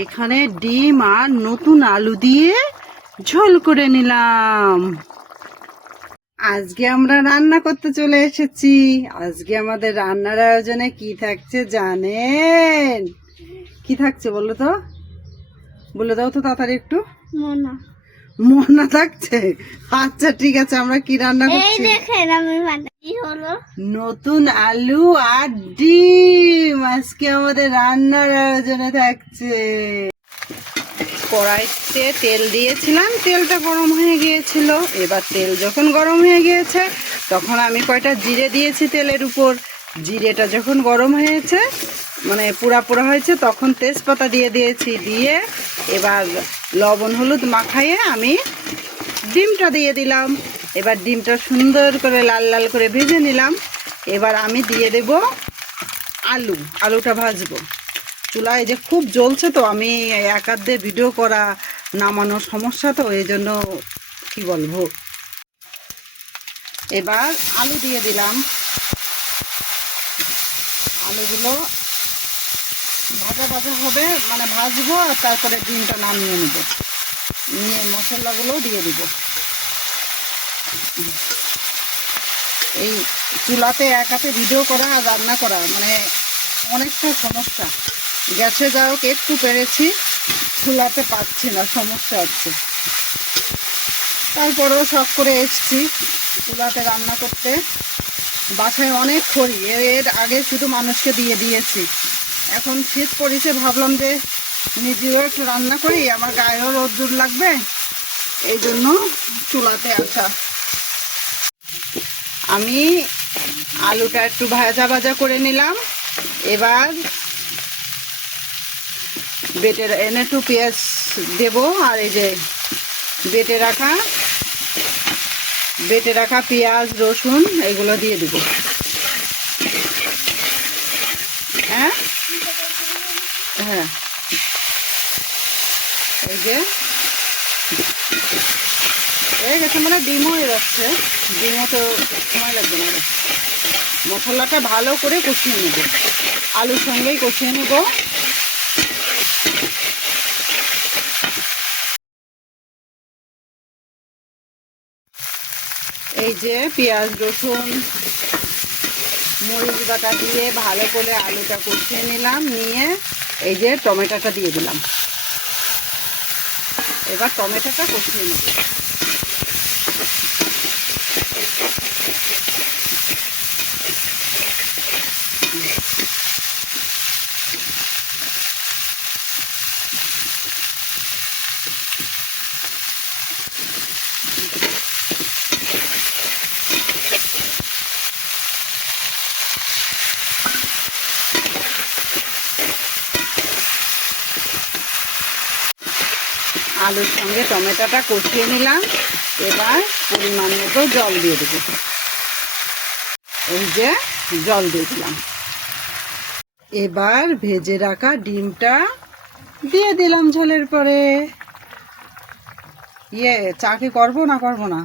এখানে ডিম আর নতুন আলু দিয়ে ঝোল করে নিলাম। আজকে আমরা রান্না করতে চলে এসেছি। আজকে আমাদের রান্নার আয়োজনে কি থাকছে জানেন? কি থাকছে বলো তো, বলে দাও তো তাড়াতাড়ি একটু। মোহনা থাকছে। আচ্ছা ঠিক আছে, আমরা কি রান্না করছি? নতুন আলু আর ডিম আজকে আমাদের রান্নার আয়োজনে থাকছে। কড়াইতে তেল দিয়েছিলাম, তেলটা গরম হয়ে গিয়েছিল। এবার তেল যখন গরম হয়ে গিয়েছে তখন আমি কয়টা জিরে দিয়েছি তেলের উপর। জিরেটা যখন গরম হয়েছে, মানে পুরা হয়েছে, তখন তেজপাতা দিয়ে দিয়েছি। দিয়ে এবার লবণ হলুদ মাখাইয়ে আমি ডিমটা দিয়ে দিলাম। এবার ডিমটা সুন্দর করে লাল লাল করে ভেজে নিলাম। এবার আমি দিয়ে দেব আলুটা ভাজবো। চুলায় যে খুব জ্বলছে, তো আমি এক হাত দিয়ে ভিডিও করা নামানোর সমস্যা, তো এই জন্য কি বলবো। এবার আলু দিয়ে দিলাম। আলুগুলো ভাজা হবে, মানে ভাজবো, আর তারপরে ডিমটা নামিয়ে নেব। নিয়ে মশলাগুলো দিয়ে দিব। এই চুলাতে এক হাতে ভিডিও করা আর রান্না করা মানে অনেকটা সমস্যা। গ্যাসে যা হোক একটু পেরেছি, চুলাতে পাচ্ছি না, সমস্যা হচ্ছে। তারপরেও শখ করে এসছি চুলাতে রান্না করতে। বাসায় অনেক খড়ি, এর আগে শুধু মানুষকে দিয়ে দিয়েছি। এখন শীত পড়েছে, ভাবলাম যে নিজেও একটু রান্না করি, আমার গায়েও রোদ্দুর লাগবে, এই জন্য চুলাতে আসা। আমি আলুটা একটু ভাজা করে নিলাম। এবার বেটে এনে একটু পেঁয়াজ দেব, আর এই যে বেটে রাখা পেঁয়াজ রসুন এগুলো দিয়ে দেব। হ্যাঁ হ্যাঁ, এই যে হয়ে গেছে, মানে ডিমও হয়ে যাচ্ছে। ডিমও তো সময় লাগবে না। মশলাটা ভালো করে কষিয়ে নেব, আলুর সঙ্গেই কষিয়ে নেব। এই যে পেঁয়াজ রসুন মরিচ বাটা দিয়ে ভালো করে আলুটা কষিয়ে নিলাম। নিয়ে এই যে টমেটোটা দিয়ে দিলাম। এবার টমেটোটা কষিয়ে নেব। আলুর সঙ্গে টমেটোটা কষিয়ে নিলাম। এবার পরিমাণ মতো জল দিয়ে দেবো। এই যে জল দিয়ে দিলাম। এবার ভেজে রাখা ডিমটা দিয়ে দিলাম ঝোলের পরে। চা কি করবো না?